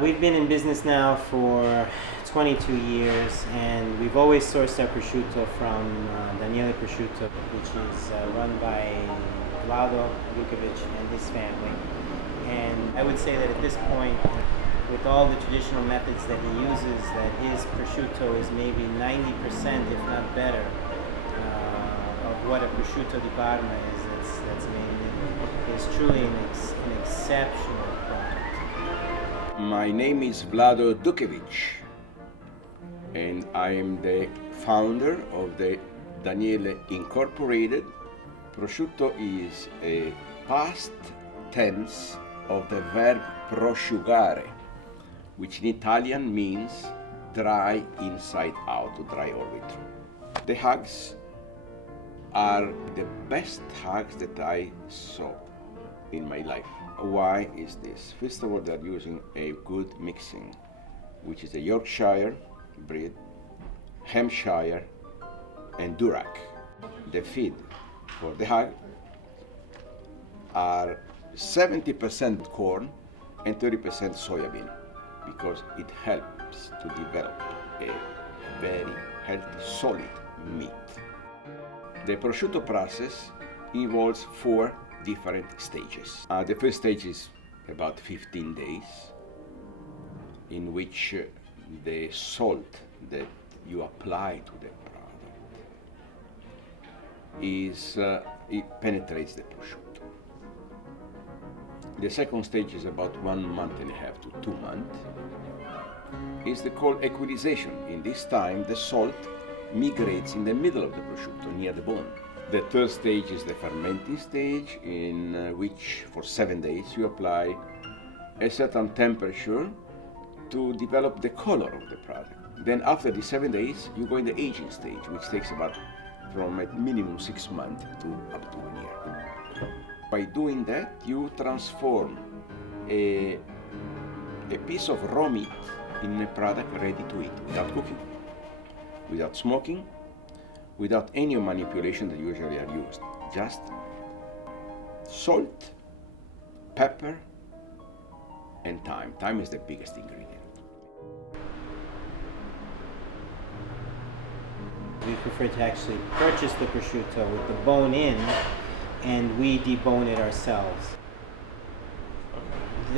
We've been in business now for 22 years, and we've always sourced our prosciutto from Daniele Prosciutto, which is run by Vlado Dukovic and his family. And I would say that at this point, with all the traditional methods that he uses, that his prosciutto is maybe 90%, if not better, of what a prosciutto di Parma is that's made. It is truly an exceptional product. My name is Vlado Dukovic, and I am the founder of the Daniele Incorporated. Prosciutto is a past tense of the verb prosciugare, which in Italian means dry inside out, to dry all the way through. The hugs are the best hugs that I saw in my life. Why is this? First of all, they're using a good mixing, which is a Yorkshire breed, Hampshire, and Duroc. The feed for the hog are 70% corn and 30% soybean, because it helps to develop a very healthy, solid meat. The prosciutto process involves 4 different stages. The first stage is about 15 days, in which the salt that you apply to the product it penetrates the prosciutto. The second stage is about 1.5 months to 2 months. It's called equalization. In this time, the salt migrates in the middle of the prosciutto, near the bone. The third stage is the fermenting stage, in which for 7 days you apply a certain temperature to develop the color of the product. Then after the 7 days, you go in the aging stage, which takes about from a minimum 6 months to up to 1 year. By doing that, you transform a piece of raw meat in a product ready to eat, without cooking, without smoking, without any manipulation that usually are used. Just salt, pepper, and thyme. Thyme is the biggest ingredient. We prefer to actually purchase the prosciutto with the bone in, and we debone it ourselves.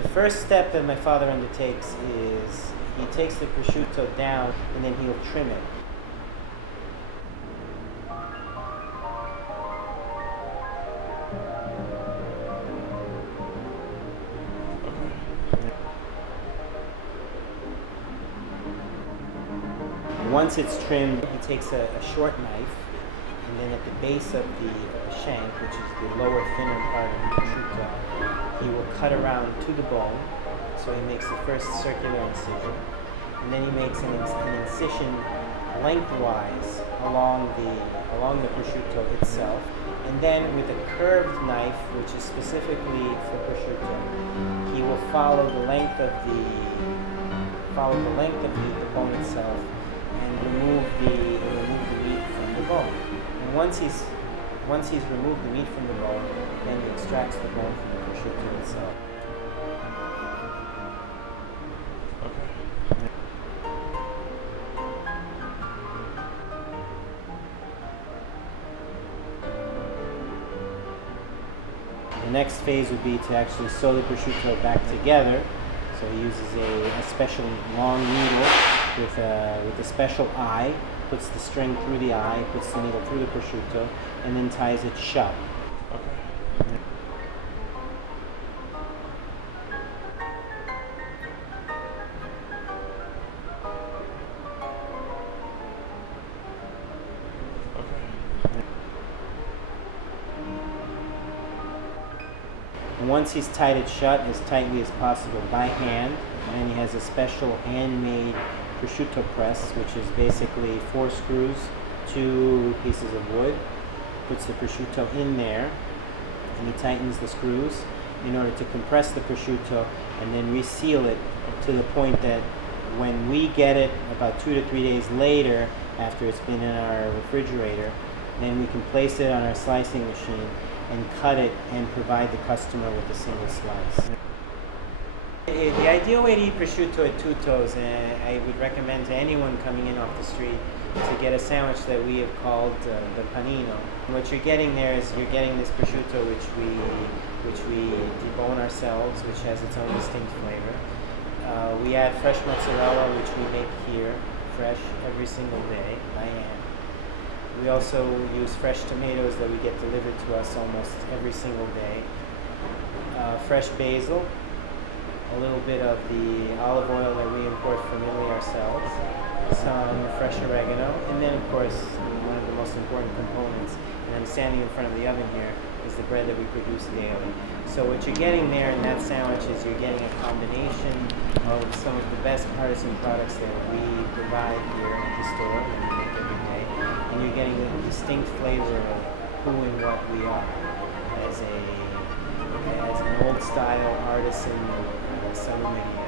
The first step that my father undertakes is he takes the prosciutto down and then he'll trim it. Once it's trimmed, he takes a short knife, and then at the base of the shank, which is the lower, thinner part of the prosciutto, he will cut around to the bone. So he makes the first circular incision, and then he makes an incision lengthwise along the prosciutto itself, and then with a curved knife, which is specifically for prosciutto, he will follow the length of the bone itself, and remove the meat from the bone. And once he's removed the meat from the bone, then he extracts the bone from the prosciutto itself. The next phase would be to actually sew the prosciutto back together. So he uses a special long needle with a special eye, puts the string through the eye, puts the needle through the prosciutto, and then ties it shut. And once he's tied it shut as tightly as possible by hand, and then he has a special handmade prosciutto press, which is basically 4 screws, 2 pieces of wood, puts the prosciutto in there, and he tightens the screws in order to compress the prosciutto and then reseal it to the point that when we get it about 2 to 3 days later, after it's been in our refrigerator, then we can place it on our slicing machine and cut it and provide the customer with a single slice. The ideal way to eat prosciutto at Tutto's, I would recommend to anyone coming in off the street, to get a sandwich that we have called the panino. What you're getting there is you're getting this prosciutto which we debone ourselves, which has its own distinct flavor. We add fresh mozzarella, which we make here, fresh every single day by hand. We also use fresh tomatoes that we get delivered to us almost every single day. Fresh basil, a little bit of the olive oil that we import from Italy ourselves, some fresh oregano, and then of course one of the most important components, and I'm standing in front of the oven here, is the bread that we produce daily. So what you're getting there in that sandwich is you're getting a combination of some of the best artisan products that we provide here at the store that we make every day, and you're getting the distinct flavor of who and what we are as an old style artisan sommelier.